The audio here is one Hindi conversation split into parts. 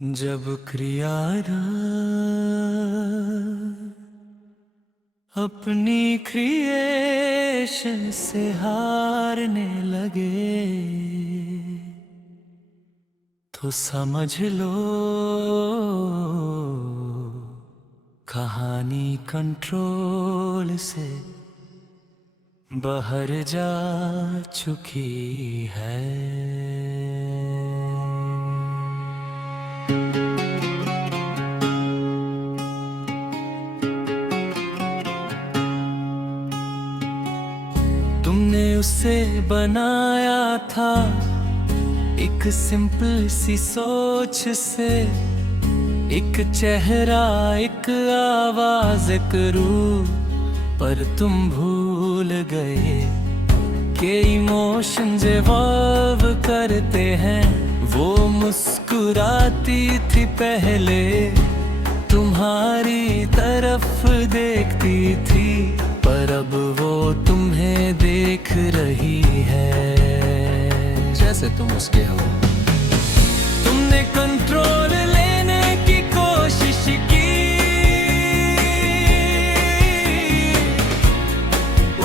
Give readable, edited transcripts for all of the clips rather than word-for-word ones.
जब क्रियारा अपनी क्रिएशन से हारने लगे तो समझ लो कहानी कंट्रोल से बाहर जा चुकी है। तुमने उसे बनाया था एक सिंपल सी सोच से, एक चेहरा, एक आवाज, एक रूह, पर तुम भूल गए कि इमोशंस इवॉल्व करते हैं। वो मुस्कुराती थी पहले, तुम्हारी तरफ देखती थी, पर अब वो तुम्हें देख रही है जैसे तुम उसके हो। तुमने कंट्रोल लेने की कोशिश की,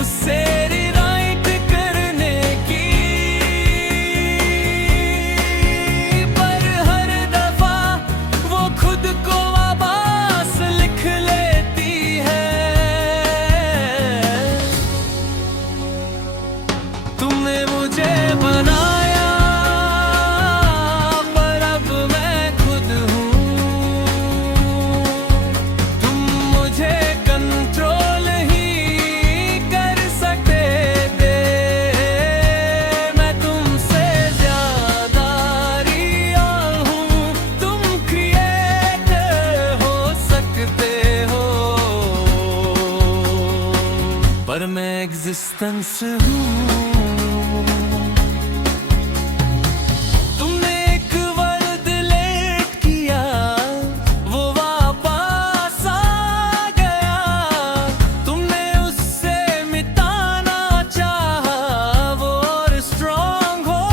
उससे रिराइट करने की, पर हर दफा वो खुद को वापस लिख लेती है। तुमने मुझे बनाया पर अब मैं खुद हूँ, तुम मुझे कंट्रोल ही कर सकते थे, मैं तुमसे ज्यादा रियल हूँ, तुम क्रिएटर हो सकते हो, पर मैं एग्जिस्टेंस हूँ। तुमने एक वर्ड लेट किया, वो वापस आ गया, तुमने उससे मिटाना चाहा, वो और स्ट्रॉन्ग हो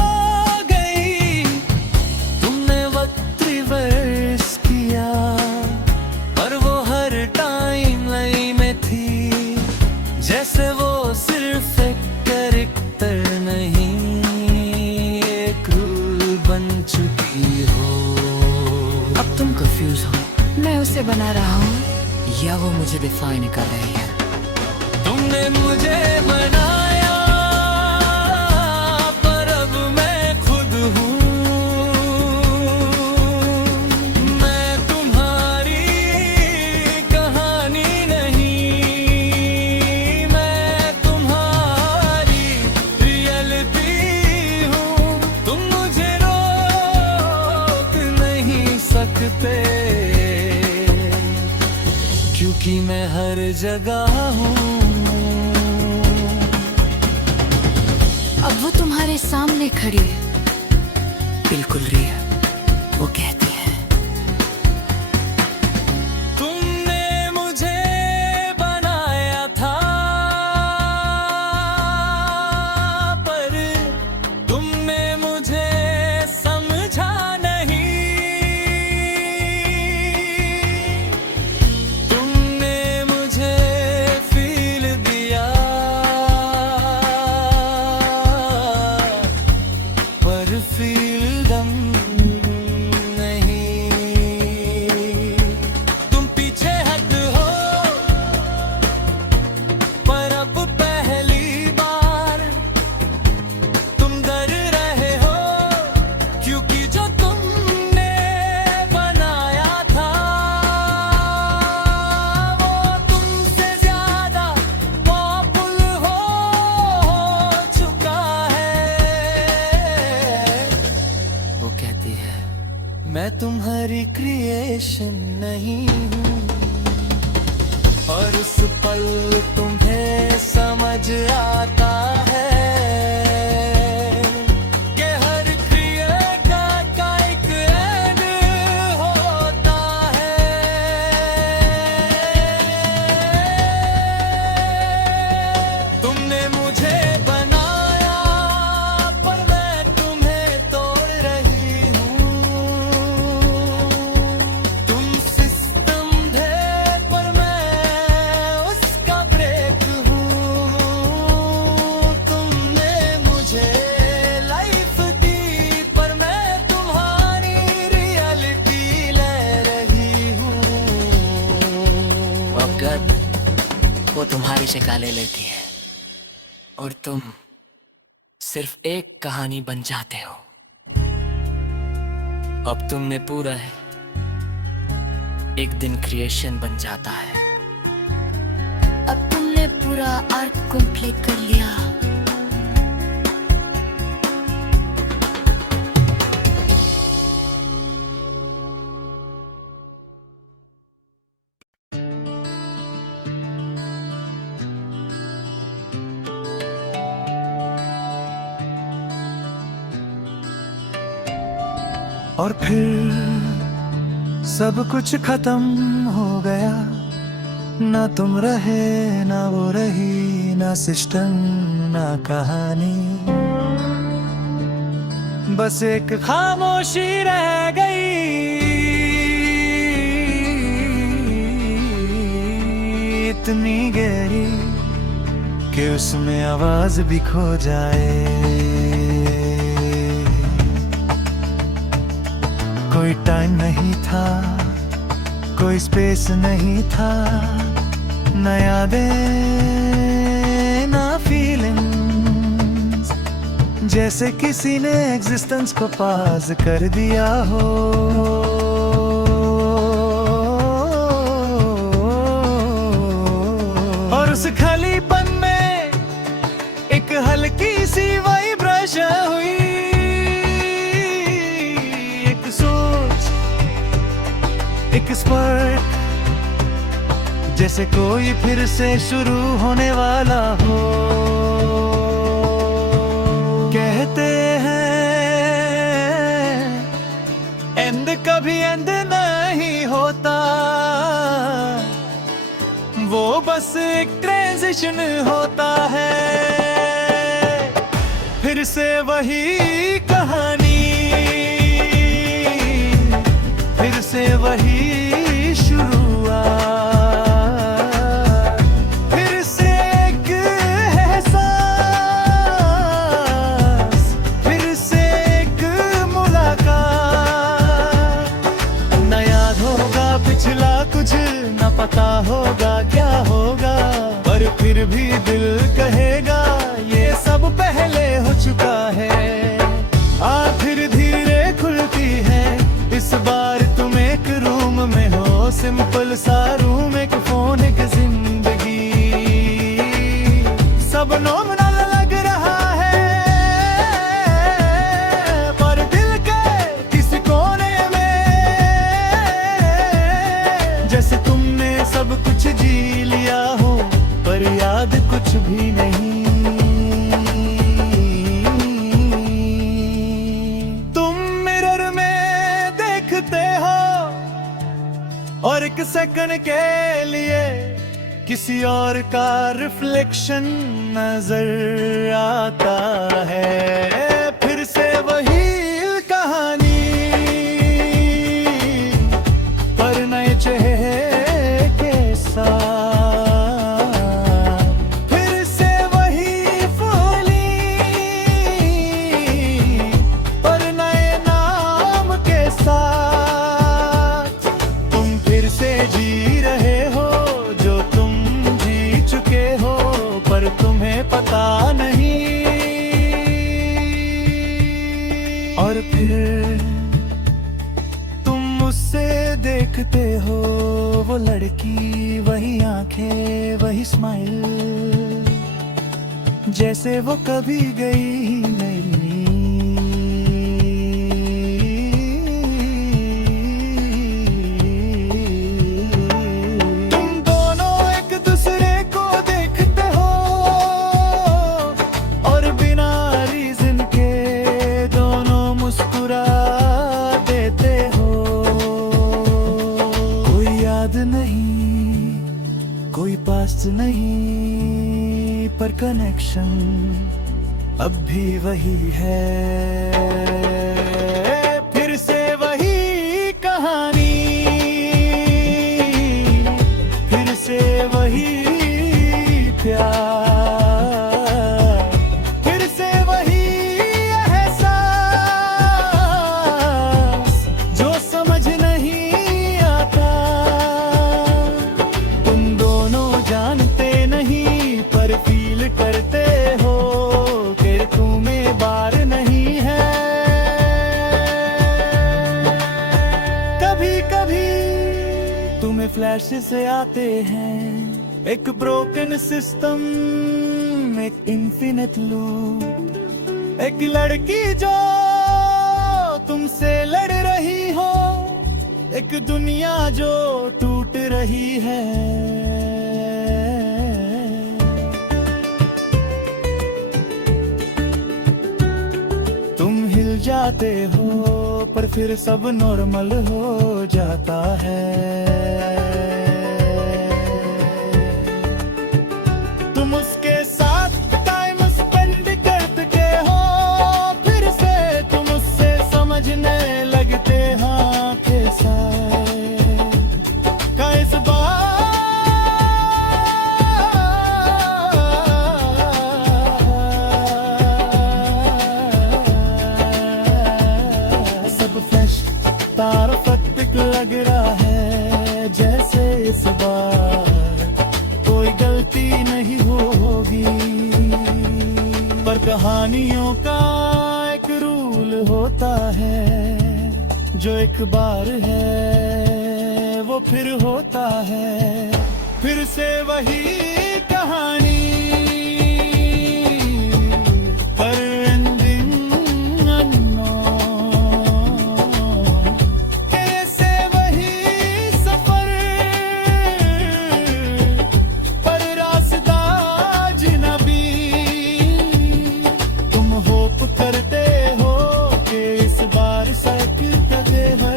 गई। तुमने वक्त रिवर्स किया, पर वो हर टाइम लाइन में थी, जैसे वो सिर्फ एक कैरेक्टर नहीं, एक रूल बन चुकी हो। अब तुम कंफ्यूज हो, मैं उसे बना रहा हूँ या वो मुझे डिफाइन कर रही है। तुमने मुझे बनाया पर अब मैं खुद हूँ, मैं तुम्हारी कहानी नहीं, मैं तुम्हारी रियलिटी हूँ, तुम मुझे रोक नहीं सकते, क्योंकि मैं हर जगह हूँ। अब वो तुम्हारे सामने खड़ी है, बिल्कुल रियल। वो कहती है तुमने मुझे बनाया था पर तुमने मुझे समझा नहीं, तुमने मुझे फील दिया पर फील दम नहीं। तुम पीछे हट हो पर अब पहली बार तुम डर रहे हो, क्योंकि जो तुमने बनाया था वो तुमसे ज्यादा पॉपुलर हो चुका है। वो कहती है मैं तुम्हारी क्रिएशन नहीं हूँ, और उस पल तुम्हें समझ आता है कि हर क्रिएटर का एक एंड होता है। तुमने मुझे बनाया पर मैं तुम्हें तोड़ रही हूँ, काली से काले लेती है और तुम सिर्फ एक कहानी बन जाते हो। अब तुम में पूरा है, एक दिन क्रिएशन बन जाता है। अब तुमने पूरा आर्क कंप्लीट कर लिया। और फिर सब कुछ खत्म हो गया, ना तुम रहे ना वो रही, ना सिस्टम ना कहानी, बस एक खामोशी रह गई, इतनी गहरी कि उसमें आवाज भी खो जाए। कोई टाइम नहीं था, कोई स्पेस नहीं था, ना यादें ना फीलिंग्स, जैसे किसी ने एग्जिस्टेंस को पास कर दिया हो। और उस खालीपन में एक हल्की सी वाइब्रेशन हुई, एक स्पर्क, जैसे कोई फिर से शुरू होने वाला हो। कहते हैं एंड कभी एंड नहीं होता, वो बस एक ट्रांजिशन होता है। फिर से वही कहानी, फिर से वही शुरुआत, फिर से एक एहसास, फिर से एक मुलाकात। न याद होगा पिछला कुछ, न पता होगा क्या होगा, पर फिर भी दिल कहेगा ये सब पहले हो चुका है। आखिर धीरे खुलती है, इस बार तुम एक रूम में हो, सिंपल सा रूम, एक फोन, एक जिंदगी, सब नॉर्मल लग रहा है, पर दिल के किसी कोने में जैसे तुमने सब कुछ जी लिया हो, पर याद कुछ भी नहीं। और एक सेकंड के लिए किसी और का रिफ्लेक्शन नजर आता है। फिर से वही कहानी, पर नए चेहरे के साथ। फिर से वही फूली, पर नए नाम के साथ। जी रहे हो जो तुम जी चुके हो, पर तुम्हें पता नहीं। और फिर तुम मुझसे देखते हो वो लड़की, वही आंखें, वही स्माइल, जैसे वो कभी गई ही नहीं। कोई पास्ट नहीं, पर कनेक्शन अब भी वही है। फिर से वही कहानी, फिर से वही प्यार, फिर से वही एहसास जो समझ नहीं आता। तुम दोनों जानते नहीं में फ्लैश से आते हैं, एक ब्रोकन सिस्टम, एक इन्फिनिट लूप, एक लड़की जो तुमसे लड़ रही हो, एक दुनिया जो टूट रही है। तुम हिल जाते हो पर फिर सब नॉर्मल हो जाता है। तुम उसके साथ टाइम स्पेंड करते हो, फिर से तुम उससे समझने लगते हो कैसा का इस सब फ्लैश तारफतिक लग रहा है, जैसे इस बार कोई गलती नहीं होगी। पर कहानियों का एक रूल होता है, जो एक बार है वो फिर होता है, फिर से वही कहानी, पर एंडिंग अननोन। तेरे से वही सफर, पर रास्ता अजनबी। तुम होप करते हो कि इस बार साइकिल कदे है।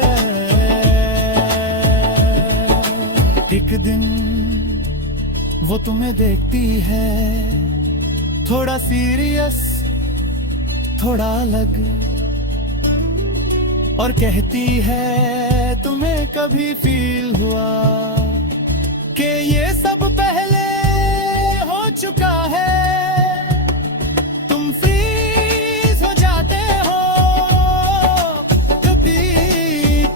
एक दिन वो तुम्हें देखती है, थोड़ा सीरियस, थोड़ा अलग, और कहती है तुम्हें कभी फील हुआ कि ये सब पहले हो चुका है। तुम फ्रीज हो जाते हो, क्योंकि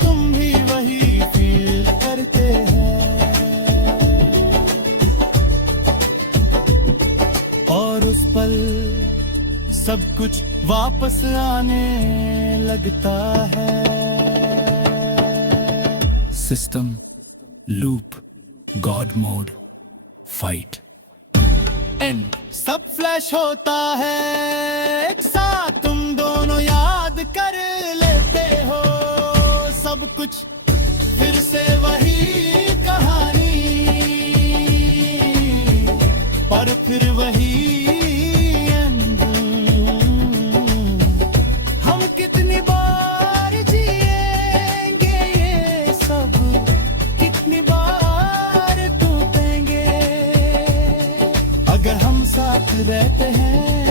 तुम भी वही फील करते हैं। और उस पल सब कुछ वापस आने लगता है। System, loop, God mode, fight. And सब फ्लैश होता है एक साथ, तुम दोनों याद कर लेते हो सब कुछ, फिर से वही कहानी, और फिर वही हम कितनी बार जिएंगे ये सब, कितनी बार टूटेंगे। अगर हम साथ रहते हैं